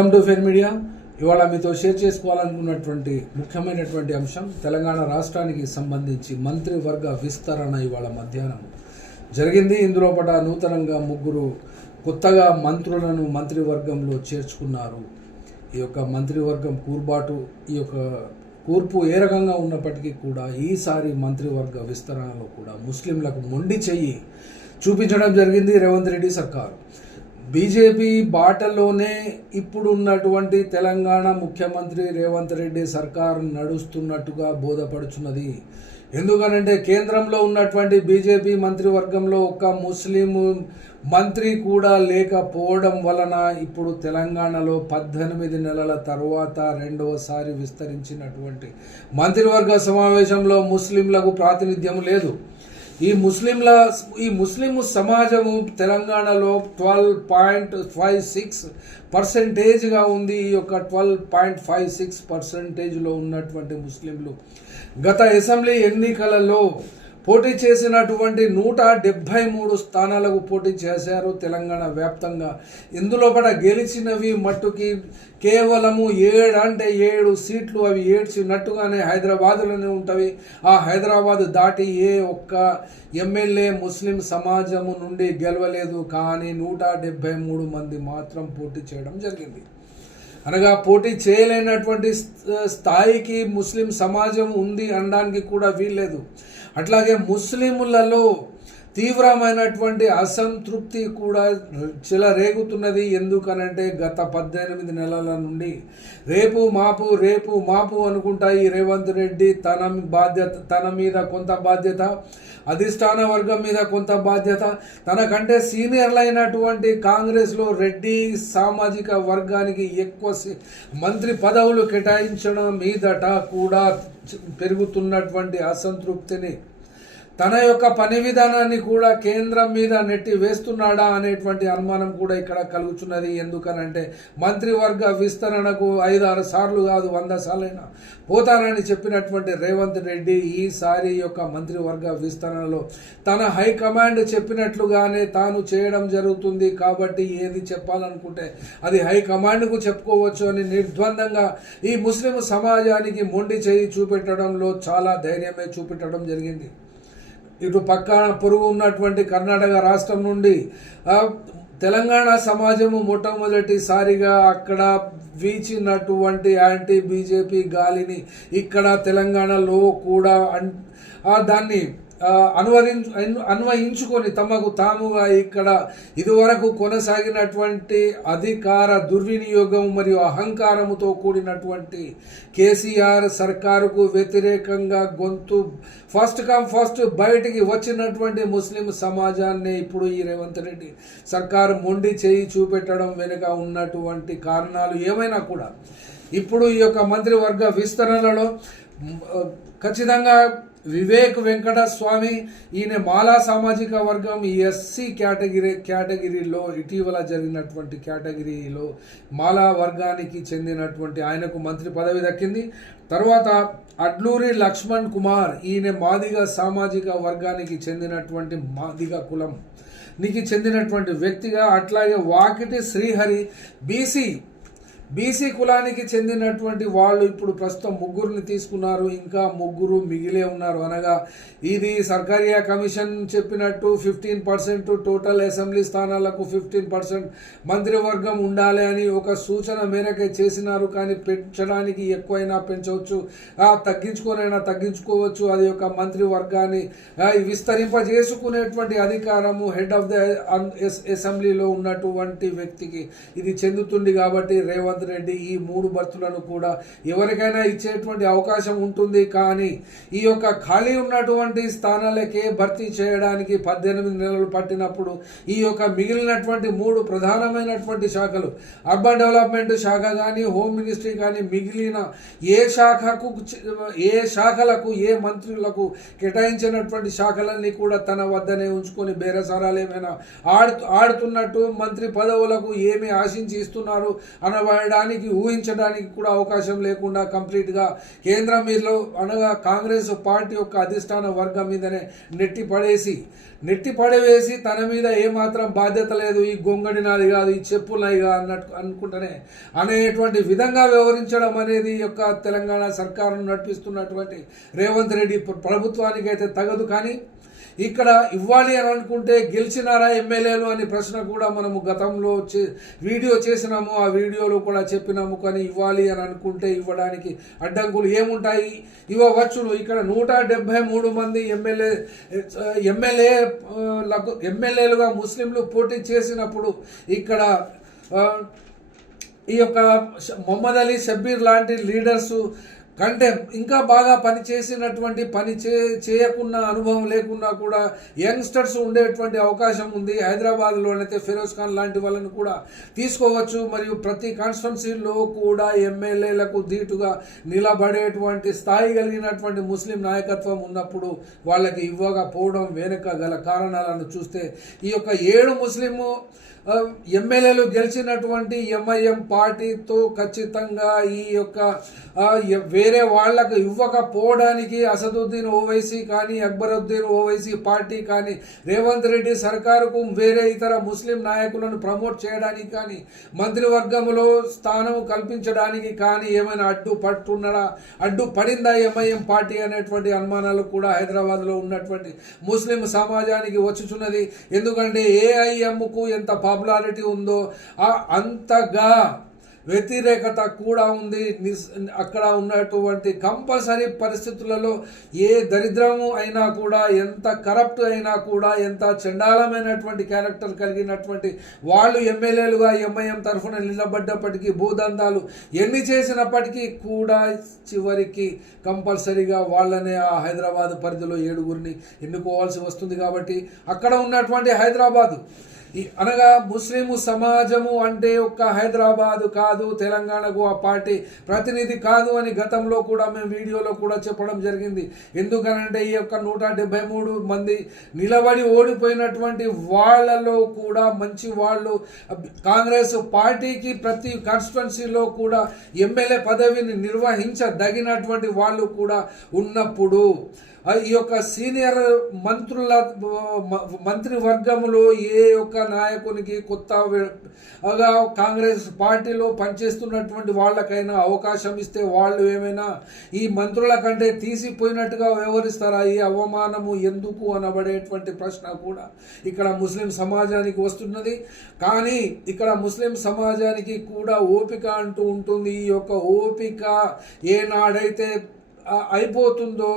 Welcome to fair media. ఇవాళ మీతో share చేసుకోవాలనుకున్నటువంటి ముఖ్యమైనటువంటి అంశం తెలంగాణ రాష్ట్రానికి సంబంధించి మంత్రివర్గ విస్తరణ ఇవాళ మధ్యాహ్నం జరిగింది. ఇందులో పట నూతనంగా ముగ్గురు కొత్తగా మంత్రులను మంత్రివర్గంలో చేర్చుకున్నారు. ఈ యొక్క మంత్రివర్గం కూర్బాటు ఈ యొక్క కూర్పు ఏ రకంగా ఉన్నప్పటికీ కూడా ఈసారి మంత్రివర్గ విస్తరణలో కూడా ముస్లింలకు మొండి చెయ్యి చూపించడం జరిగింది రేవంత్ రెడ్డి సర్కారు. బీజేపీ బాటలోనే ఇప్పుడున్నటువంటి తెలంగాణ ముఖ్యమంత్రి రేవంత్ రెడ్డి సర్కారు నడుస్తున్నట్టుగా బోధపడుచున్నది. ఎందుకనంటే కేంద్రంలో ఉన్నటువంటి బీజేపీ మంత్రివర్గంలో ఒక ముస్లిం మంత్రి కూడా లేకపోవడం వలన ఇప్పుడు తెలంగాణలో పద్దెనిమిది నెలల తర్వాత రెండవసారి విస్తరించినటువంటి మంత్రివర్గ సమావేశంలో ముస్లింలకు ప్రాతినిధ్యం లేదు. ఈ ముస్లింల ఈ ముస్లిం సమాజము తెలంగాణలో ట్వెల్వ్ పాయింట్ ఫైవ్ సిక్స్ పర్సెంటేజ్గా ఉంది. ఈ యొక్క ట్వెల్వ్ పాయింట్ ఫైవ్ సిక్స్ పర్సెంటేజ్లో ఉన్నటువంటి ముస్లింలు. గత అసెంబ్లీ ఎన్నికలలో పోటీ చేసినటువంటి నూట డెబ్భై మూడు స్థానాలకు పోటీ చేశారు తెలంగాణ వ్యాప్తంగా. ఇందులో కూడా గెలిచినవి మట్టుకి కేవలము ఏడు అంటే ఏడు సీట్లు అవి ఏడ్చినట్టుగానే హైదరాబాద్లోనే ఉంటవి. ఆ హైదరాబాద్ దాటి ఏ ఒక్క ఎమ్మెల్యే ముస్లిం సమాజము నుండి గెలవలేదు. కానీ నూట డెబ్భై మూడు మంది మాత్రం పోటీ చేయడం జరిగింది. అనగా పోటీ చేయలేనటువంటి స్థాయికి ముస్లిం సమాజం ఉంది అనడానికి కూడా వీల్లేదు. అట్లాగే ముస్లిములలో తీవ్రమైనటువంటి అసంతృప్తి కూడా చిలరేగుతున్నది. ఎందుకనంటే గత పద్దెనిమిది నెలల నుండి రేపు మాపు రేపు మాపు అనుకుంటా ఈ రేవంత్ రెడ్డి తన బాధ్యత తన మీద కొంత బాధ్యత అధిష్టాన వర్గం మీద కొంత బాధ్యత తనకంటే సీనియర్లైనటువంటి కాంగ్రెస్లో రెడ్డి సామాజిక వర్గానికి ఎక్కువ మంత్రి పదవులు కేటాయించడం మీదట కూడా పెరుగుతున్నటువంటి అసంతృప్తిని తన యొక్క పని విధానాన్ని కూడా కేంద్రం మీద నెట్టి వేస్తున్నాడా అనేటువంటి అనుమానం కూడా ఇక్కడ కలుగుతున్నది. ఎందుకనంటే మంత్రివర్గ విస్తరణకు ఐదు ఆరు సార్లు కాదు వంద సార్లైనా. పోతానని చెప్పినటువంటి రేవంత్ రెడ్డి ఈసారి యొక్క మంత్రివర్గ విస్తరణలో తన హైకమాండ్ చెప్పినట్లుగానే తాను చేయడం జరుగుతుంది. కాబట్టి ఏది చెప్పాలనుకుంటే అది హైకమాండ్కు చెప్పుకోవచ్చు అని నిర్ద్వందంగా ఈ ముస్లిం సమాజానికి మొండి చేయి చూపెట్టడంలో చాలా ధైర్యమే చూపెట్టడం జరిగింది. ఇటు పక్కన పొరుగు ఉన్నటువంటి కర్ణాటక రాష్ట్రం నుండి తెలంగాణ సమాజము మొట్టమొదటిసారిగా అక్కడ వీచినటువంటి యాంటీ బీజేపీ గాలిని ఇక్కడ తెలంగాణలో కూడా అన్- దాన్ని అనువరించు అన్వయించుకొని తమకు తాముగా ఇక్కడ ఇదివరకు కొనసాగినటువంటి అధికార దుర్వినియోగం మరియు అహంకారముతో కూడినటువంటి కేసీఆర్ సర్కారుకు వ్యతిరేకంగా గొంతు ఫస్ట్ కమ్ ఫస్ట్ బయటికి వచ్చినటువంటి ముస్లిం సమాజాన్ని ఇప్పుడు ఈ రేవంత్ రెడ్డి సర్కారు మొండి చేయి చూపెట్టడం వెనుక ఉన్నటువంటి కారణాలు ఏమైనా కూడా. ఇప్పుడు ఈ యొక్క మంత్రివర్గ విస్తరణలో ఖచ్చితంగా వివేక్ వెంకట స్వామి ఈయన మాలా సామాజిక వర్గం ఈ ఎస్సీ కేటగిరీ కేటగిరీలో ఇటీవల జరిగినటువంటి కేటగిరీలో మాలా వర్గానికి చెందినటువంటి ఆయనకు మంత్రి పదవి దక్కింది. తర్వాత అడ్లూరి లక్ష్మణ్ కుమార్ ఈయన మాదిగ సామాజిక వర్గానికి చెందినటువంటి మాదిగ కులం. నికి చెందినటువంటి వ్యక్తిగా అట్లాగే వాకిటి శ్రీహరి బీసీ బీసీ కులానికి చెందినటువంటి వాళ్ళు ఇప్పుడు ప్రస్తుతం ముగ్గురిని తీసుకున్నారు ఇంకా ముగ్గురు మిగిలే ఉన్నారు. అనగా ఇది సర్కారియా కమిషన్ చెప్పినట్టు ఫిఫ్టీన్ పర్సెంట్ టోటల్ అసెంబ్లీ స్థానాలకు ఫిఫ్టీన్ పర్సెంట్ మంత్రివర్గం ఉండాలి అని ఒక సూచన మేరకే చేసినారు. కానీ పెంచడానికి ఎక్కువైనా పెంచవచ్చు. తగ్గించుకోనైనా తగ్గించుకోవచ్చు. అది ఒక మంత్రివర్గాన్ని విస్తరింపజేసుకునేటువంటి అధికారము హెడ్ ఆఫ్ ద అసెంబ్లీలో ఉన్నటువంటి వ్యక్తికి ఇది చెందుతుంది కాబట్టి రేవంత్ రెడ్డి ఈ మూడు బర్తులను కూడా ఎవరికైనా ఇచ్చేటువంటి అవకాశం ఉంటుంది. కానీ ఈ యొక్క ఖాళీ ఉన్నటువంటి స్థానాలకే భర్తీ చేయడానికి పద్దెనిమిది నెలలు పట్టినప్పుడు ఈ యొక్క మిగిలినటువంటి మూడు ప్రధానమైనటువంటి శాఖలు అర్బన్ డెవలప్మెంట్ శాఖ కానీ హోమ్ మినిస్ట్రీ కానీ మిగిలిన ఏ శాఖకు ఏ శాఖలకు ఏ మంత్రులకు కేటాయించినటువంటి శాఖలన్నీ కూడా తన వద్దనే ఉంచుకొని బేరసారాలు ఏమైనా ఆడు ఆడుతున్నట్టు మంత్రి పదవులకు ఏమి ఆశించి ఇస్తున్నారు అనబడే ఊహించుకోవడానికి ఊహించడానికి కూడా అవకాశం లేకుండా కంప్లీట్గా కేంద్రం మీదలో అనగా కాంగ్రెస్ పార్టీ యొక్క అధిష్టాన వర్గం మీదనే నెట్టి పడేసి నెట్టి పడవేసి తన మీద ఏమాత్రం బాధ్యత లేదు ఈ గొంగడి నాది కాదు ఈ చెప్పులైగా కాదు అన్నట్టు అనుకుంటేనే అనేటువంటి విధంగా వ్యవహరించడం అనేది యొక్క తెలంగాణ సర్కారును నడిపిస్తున్నటువంటి రేవంత్ రెడ్డి ప్రభుత్వానికైతే ప్రభుత్వానికి అయితే తగదు కానీ ఇక్కడ ఇవ్వాలి అని అనుకుంటే గెలిచినారా ఎమ్మెల్యేలు అని ప్రశ్న కూడా మనము గతంలో చే వీడియో చేసినాము ఆ వీడియోలో కూడా చెప్పినాము కానీ ఇవ్వాలి అని అనుకుంటే ఇవ్వడానికి అడ్డంకులు ఏముంటాయి? ఇవ్వవచ్చును. ఇక్కడ నూట డెబ్బై మూడు మంది ఎమ్మెల్యే ఎమ్మెల్యేలకు ఎమ్మెల్యేలుగా ముస్లింలు పోటీ చేసినప్పుడు ఇక్కడ ఈ యొక్క మొహమ్మద్ అలీ షబ్బీర్ లాంటి లీడర్స్ కంటే ఇంకా బాగా పని చేసినటువంటి పని చే చేయకున్న అనుభవం లేకున్నా కూడా యంగ్స్టర్స్ ఉండేటువంటి అవకాశం ఉంది. హైదరాబాద్లోనైతే ఫిరోజ్ ఖాన్ లాంటి వాళ్ళని కూడా తీసుకోవచ్చు. మరియు ప్రతి కాన్స్టిట్యున్సీలో కూడా ఎమ్మెల్యేలకు ధీటుగా నిలబడేటువంటి స్థాయి కలిగినటువంటి ముస్లిం నాయకత్వం ఉన్నప్పుడు వాళ్ళకి ఇవ్వకపోవడం వెనుక గల కారణాలను చూస్తే ఈ యొక్క ఏడు ముస్లిము ఎమ్మెల్యేలు గెలిచినటువంటి ఎంఐఎం పార్టీతో ఖచ్చితంగా ఈ యొక్క ఆ, వేరే వాళ్ళకు ఇవ్వకపోవడానికి అసదుద్దీన్ ఓవైసీ కానీ అక్బరుద్దీన్ ఓవైసీ పార్టీ కానీ రేవంత్ రెడ్డి సర్కారుకు వేరే ఇతర ముస్లిం నాయకులను ప్రమోట్ చేయడానికి కానీ మంత్రివర్గంలో స్థానం కల్పించడానికి కానీ ఏమైనా అడ్డు పట్టున్నడా అడ్డు పడిందా ఎంఐఎం పార్టీ అనేటువంటి అనుమానాలు కూడా హైదరాబాద్లో ఉన్నటువంటి ముస్లిం సమాజానికి వచ్చుచున్నది. ఎందుకంటే ఏఐఎంకు ఎంత పాపులారిటీ ఉందో అంతగా వ్యతిరేకత కూడా ఉంది. నిస్- అక్కడ ఉన్నటువంటి కంపల్సరీ పరిస్థితులలో ఏ దరిద్రము అయినా కూడా ఎంత కరప్ట్ అయినా కూడా ఎంత చండాలమైనటువంటి క్యారెక్టర్ కలిగినటువంటి వాళ్ళు ఎమ్మెల్యేలుగా ఎంఐఎం తరఫున నిలబడ్డప్పటికీ భూదందాలు ఎన్ని చేసినప్పటికీ కూడా చివరికి కంపల్సరీగా వాళ్ళనే ఆ హైదరాబాద్ పరిధిలో ఏడుగురిని ఎన్నుకోవాల్సి వస్తుంది కాబట్టి అక్కడ ఉన్నటువంటి హైదరాబాదు అనగా ముస్లిము సమాజము అంటే ఒక్క హైదరాబాదు కాదు తెలంగాణకు ఆ పార్టీ ప్రతినిధి కాదు అని గతంలో కూడా మేము వీడియోలో కూడా చెప్పడం జరిగింది. ఎందుకనంటే ఈ యొక్క నూట డెబ్బై మూడు మంది నిలబడి ఓడిపోయినటువంటి వాళ్ళలో కూడా మంచి వాళ్ళు కాంగ్రెస్ పార్టీకి ప్రతి కాన్స్టిట్యున్సీలో కూడా ఎమ్మెల్యే పదవిని నిర్వహించదగినటువంటి వాళ్ళు కూడా ఉన్నప్పుడు ఈ యొక్క సీనియర్ మంత్రుల మంత్రివర్గంలో ఏ ఒక్క నాయకునికి కొత్త కాంగ్రెస్ పార్టీలో పనిచేస్తున్నటువంటి వాళ్ళకైనా అవకాశం ఇస్తే వాళ్ళు ఏమైనా ఈ మంత్రుల కంటే తీసిపోయినట్టుగా వ్యవహరిస్తారా? ఈ అవమానము ఎందుకు అనబడేటువంటి ప్రశ్న కూడా ఇక్కడ ముస్లిం సమాజానికి వస్తున్నది. కానీ ఇక్కడ ముస్లిం సమాజానికి కూడా ఓపిక అంటూ ఉంటుంది. ఈ యొక్క ఓపిక ఏనాడైతే అయిపోతుందో?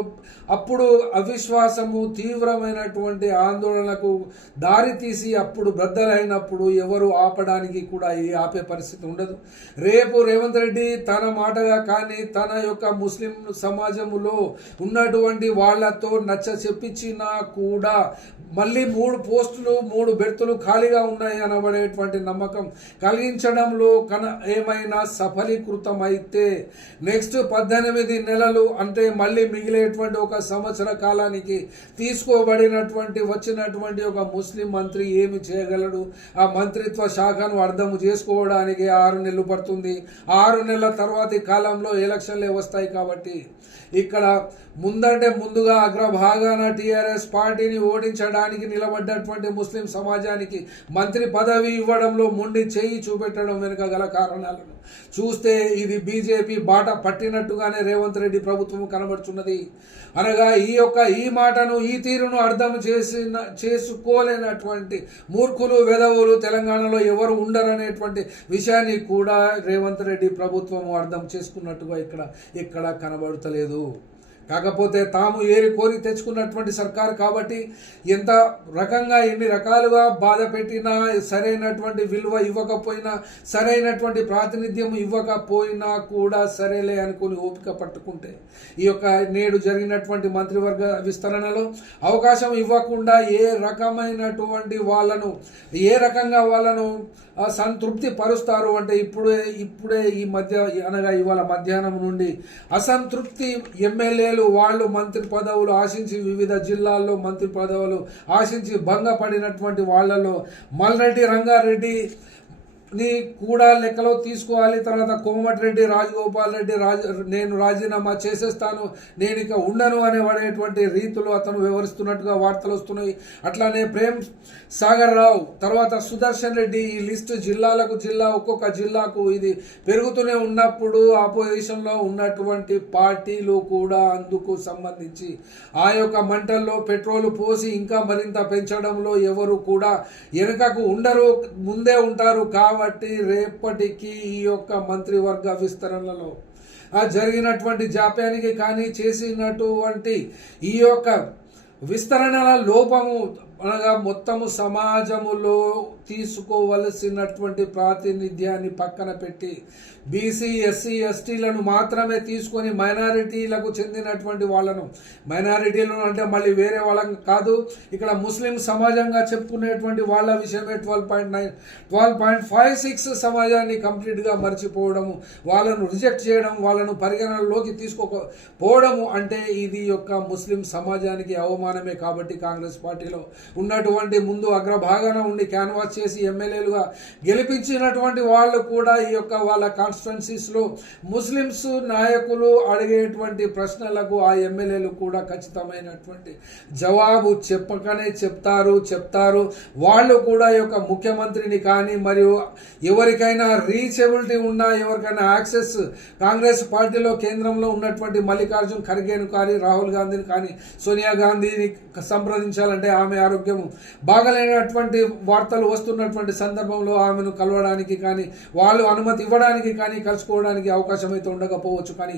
అప్పుడు అవిశ్వాసము తీవ్రమైనటువంటి ఆందోళనకు దారితీసి అప్పుడు బ్రద్దలైనప్పుడు ఎవరు ఆపడానికి కూడా ఈ ఆపే పరిస్థితి ఉండదు. రేపు రేవంత్ రెడ్డి తన మాటగా కానీ తన యొక్క ముస్లిం సమాజములో ఉన్నటువంటి వాళ్ళతో నచ్చ చెప్పించినా కూడా మళ్ళీ మూడు పోస్టులు మూడు బెర్తులు ఖాళీగా ఉన్నాయి అనబడేటువంటి నమ్మకం కలిగించడంలో కన ఏమైనా సఫలీకృతం అయితే నెక్స్ట్ పద్దెనిమిది నెలలు అంటే మళ్ళీ మిగిలేటువంటి ఒక సంవత్సర కాలానికి తీసుకోబడినటువంటి వచ్చినటువంటి ఒక ముస్లిం మంత్రి ఏమి చేయగలడు? ఆ మంత్రిత్వ శాఖను అర్థం చేసుకోవడానికి ఆరు నెలలు పడుతుంది. ఆరు నెలల తర్వాతి కాలంలో ఎలక్షన్లే వస్తాయి కాబట్టి ఇక్కడ ముందంటే ముందుగా అగ్రభాగాన టీఆర్ఎస్ పార్టీని ఓడించడానికి నిలబడ్డటువంటి ముస్లిం సమాజానికి మంత్రి పదవి ఇవ్వడంలో మొండి చేయి చూపెట్టడం వెనుక గల కారణాలను చూస్తే ఇది బీజేపీ బాట పట్టినట్టుగానే రేవంత్ రెడ్డి ప్రభుత్వం కనబడుతున్నది అనగా ఈ యొక్క ఈ మాటను ఈ తీరును అర్థం చేసిన చేసుకోలేనటువంటి మూర్ఖులు వెధవులు తెలంగాణలో ఎవరు ఉండరనేటువంటి విషయాన్ని కూడా రేవంత్ రెడ్డి ప్రభుత్వం అర్థం చేసుకున్నట్టుగా ఇక్కడ ఇక్కడ కనబడతలేదు. కాకపోతే తాము ఏరి కోరి తెచ్చుకున్నటువంటి సర్కారు కాబట్టి ఎంత రకంగా ఎన్ని రకాలుగా బాధ పెట్టినా సరైనటువంటి విలువ ఇవ్వకపోయినా సరైనటువంటి ప్రాతినిధ్యం ఇవ్వకపోయినా కూడా సరేలే అనుకుని ఓపిక పట్టుకుంటే ఈ యొక్క నేడు జరిగినటువంటి మంత్రివర్గ విస్తరణలో అవకాశం ఇవ్వకుండా ఏ రకమైనటువంటి వాళ్ళను ఏ రకంగా వాళ్ళను సంతృప్తి పరుస్తారు అంటే ఇప్పుడే ఇప్పుడే ఈ మధ్య అనగా ఇవాళ మధ్యాహ్నం నుండి అసంతృప్తి ఎమ్మెల్యే ఎమ్మెల్యేలు వాళ్ళు మంత్రి పదవులు ఆశించి వివిధ జిల్లాల్లో మంత్రి పదవులు ఆశించి భంగపడినటువంటి వాళ్ళలో మల్రెడ్డి రంగారెడ్డి ని కూడా లెక్కలో తీసుకోవాలి. తర్వాత కోమటిరెడ్డి రాజగోపాల్ రెడ్డి రాజ నేను రాజీనామా చేసేస్తాను నేను ఇక ఉండను అనే పడేటువంటి రీతిలో అతను వివరిస్తున్నట్టుగా వార్తలు వస్తున్నాయి. అట్లానే ప్రేమ్ సాగర్ రావు తర్వాత సుదర్శన్ రెడ్డి ఈ లిస్టు జిల్లాలకు జిల్లా ఒక్కొక్క జిల్లాకు ఇది పెరుగుతూనే ఉన్నప్పుడు ఆపోజిషన్లో ఉన్నటువంటి పార్టీలు కూడా అందుకు సంబంధించి ఆ యొక్క మంటల్లో పెట్రోల్ పోసి ఇంకా మరింత పెంచడంలో ఎవరు కూడా వెనుకకు ఉండరు ముందే ఉంటారు కాబట్టి రేపటికి ఈ యొక్క మంత్రివర్గ విస్తరణలో ఆ జరిగినటువంటి జాప్యానికి కానీ చేసినటువంటి ఈ యొక్క విస్తరణల లోపము అనగా మొత్తము సమాజములో తీసుకోవలసినటువంటి ప్రాతినిధ్యాన్ని పక్కన పెట్టి బీసీ ఎస్సీ ఎస్టీలను మాత్రమే తీసుకొని మైనారిటీలకు చెందినటువంటి వాళ్ళను. మైనారిటీలను అంటే మళ్ళీ వేరే వాళ్ళం కాదు ఇక్కడ ముస్లిం సమాజంగా చెప్పుకునేటువంటి వాళ్ళ విషయమే twelve point nine twelve point five six సమాజాన్ని కంప్లీట్గా మర్చిపోవడము వాళ్ళను రిజెక్ట్ చేయడం వాళ్ళను పరిగణనలోకి తీసుకోకపోవడము అంటే ఇది యొక్క ముస్లిం సమాజానికి అవమానమే కాబట్టి కాంగ్రెస్ పార్టీలో ఉన్నటువంటి ముందు అగ్రభాగాన ఉండి క్యాన్వాస్ చేసి ఎమ్మెల్యేలుగా గెలిపించినటువంటి వాళ్ళు కూడా ఈ యొక్క వాళ్ళ కాన్స్టిట్యున్సీస్లో ముస్లిమ్స్ నాయకులు అడిగేటువంటి ప్రశ్నలకు ఆ ఎమ్మెల్యేలు కూడా ఖచ్చితమైనటువంటి జవాబు చెప్పకనే చెప్తారు చెప్తారు. వాళ్ళు కూడా ఈ యొక్క ముఖ్యమంత్రిని కానీ మరియు ఎవరికైనా రీచబిలిటీ ఉన్నా ఎవరికైనా యాక్సెస్ కాంగ్రెస్ పార్టీలో కేంద్రంలో ఉన్నటువంటి మల్లికార్జున్ ఖర్గేను కానీ రాహుల్ గాంధీని కానీ సోనియా గాంధీని సంప్రదించాలంటే ఆమె ఆరోగ్యం బాగలేనటువంటి వార్తలు వస్తున్నటువంటి సందర్భంలో ఆమెను కలవడానికి కానీ వాళ్ళు అనుమతి ఇవ్వడానికి కానీ కలుసుకోవడానికి అవకాశం అయితే ఉండకపోవచ్చు. కానీ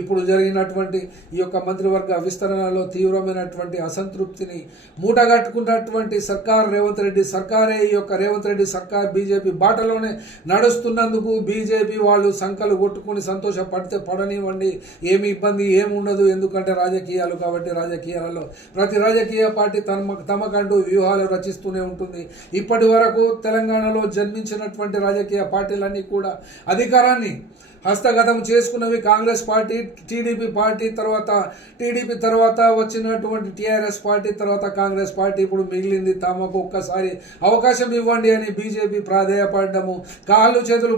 ఇప్పుడు జరిగినటువంటి ఈ యొక్క మంత్రివర్గ విస్తరణలో తీవ్రమైనటువంటి అసంతృప్తిని మూటగట్టుకున్నటువంటి సర్కార్ రేవంత్ రెడ్డి సర్కారే ఈ యొక్క రేవంత్ రెడ్డి సర్కార్ బీజేపీ బాటలోనే నడుస్తున్నందుకు బీజేపీ వాళ్ళు సంకలు కొట్టుకుని సంతోషపడితే పడనివ్వండి. ఏమి ఇబ్బంది ఏమి ఉండదు ఎందుకంటే రాజకీయాలు కాబట్టి రాజకీయాలలో ప్రతి రాజకీయ పార్టీ తమ తమ తమకంటూ వ్యూహాలు రచిస్తూనే ఉంటుంది. ఇప్పటి వరకు తెలంగాణలో జన్మించినటువంటి రాజకీయ పార్టీలన్నీ కూడా అధికారాన్ని హస్తగతం చేసుకున్నవి కాంగ్రెస్ పార్టీ టీడీపీ పార్టీ తర్వాత టీడీపీ తర్వాత వచ్చినటువంటి టీఆర్ఎస్ పార్టీ తర్వాత కాంగ్రెస్ పార్టీ ఇప్పుడు మిగిలింది. తమకు ఒక్కసారి అవకాశం ఇవ్వండి అని బీజేపీ ప్రాధేయపడము కాళ్ళు చేతులు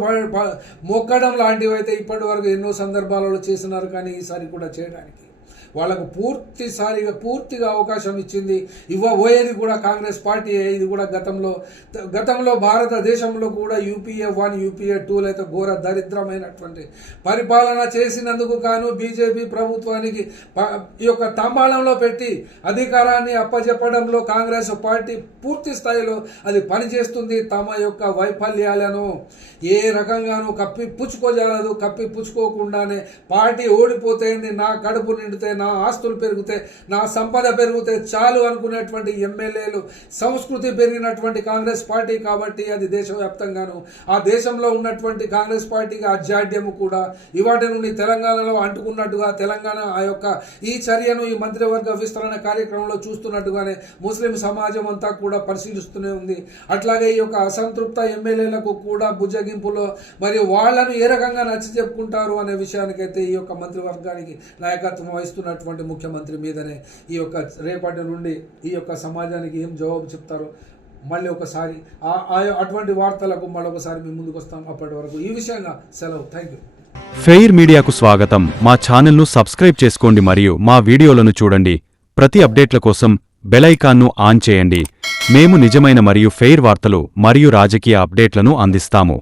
మొక్కడం లాంటివి అయితే ఇప్పటి వరకు ఎన్నో సందర్భాలలో చేసినారు కానీ ఈసారి కూడా చేయడానికి వాళ్ళకు పూర్తిసారిగా పూర్తిగా అవకాశం ఇచ్చింది. ఇవ్వబోయేది కూడా కాంగ్రెస్ పార్టీ ఇది కూడా గతంలో గతంలో భారతదేశంలో కూడా యూపీఏ వన్ యూపీఏ టూలు అయితే ఘోర దరిద్రమైనటువంటి పరిపాలన చేసినందుకు కాను బీజేపీ ప్రభుత్వానికి ఈ యొక్క తంబాళంలో పెట్టి అధికారాన్ని అప్పజెప్పడంలో కాంగ్రెస్ పార్టీ పూర్తి స్థాయిలో అది పనిచేస్తుంది తమ యొక్క వైఫల్యాలను. ఏ రకంగానూ కప్పి పుచ్చుకోజాలదు కప్పి పుచ్చుకోకుండానే పార్టీ ఓడిపోతేంది నా కడుపు నిండితే నా ఆస్తులు పెరిగితే నా సంపద పెరిగితే చాలు అనుకునేటువంటి ఎమ్మెల్యేలు సంస్కృతి పెరిగినటువంటి కాంగ్రెస్ పార్టీ కాబట్టి అది దేశవ్యాప్తంగాను ఆ దేశంలో ఉన్నటువంటి కాంగ్రెస్ పార్టీకి అజాడ్యము కూడా ఇవాటి నుండి తెలంగాణలో అంటుకున్నట్టుగా తెలంగాణ ఆ యొక్క ఈ చర్యను ఈ మంత్రివర్గ విస్తరణ కార్యక్రమంలో చూస్తున్నట్టుగానే ముస్లిం సమాజం అంతా కూడా పరిశీలిస్తూనే ఉంది. అట్లాగే ఈ యొక్క అసంతృప్త ఎమ్మెల్యేలకు కూడా భుజగింపులో మరియు వాళ్ళను ఏ రకంగా నచ్చి చెప్పుకుంటారు అనే విషయానికైతే ఈ యొక్క మంత్రివర్గానికి నాయకత్వం వహిస్తున్నారు ఉన్నటువంటి ముఖ్యమంత్రి మీదనే ఈ యొక్క రేపటి నుండి ఈ యొక్క సమాజానికి ఏం జవాబు చెప్తారో మళ్ళీ ఒకసారి అటువంటి వార్తలకు మరొకసారి మేము ముందుకు వస్తాం అప్పటి వరకు. ఈ విషయంగా సెలవు. థ్యాంక్ యూ ఫెయిర్ మీడియాకు స్వాగతం. మా ఛానల్ను సబ్స్క్రైబ్ చేసుకోండి మరియు మా వీడియోలను చూడండి. ప్రతి అప్డేట్ల కోసం బెలైకాన్ను ఆన్ చేయండి. మేము నిజమైన మరియు ఫెయిర్ వార్తలు మరియు రాజకీయ అప్డేట్లను అందిస్తాము.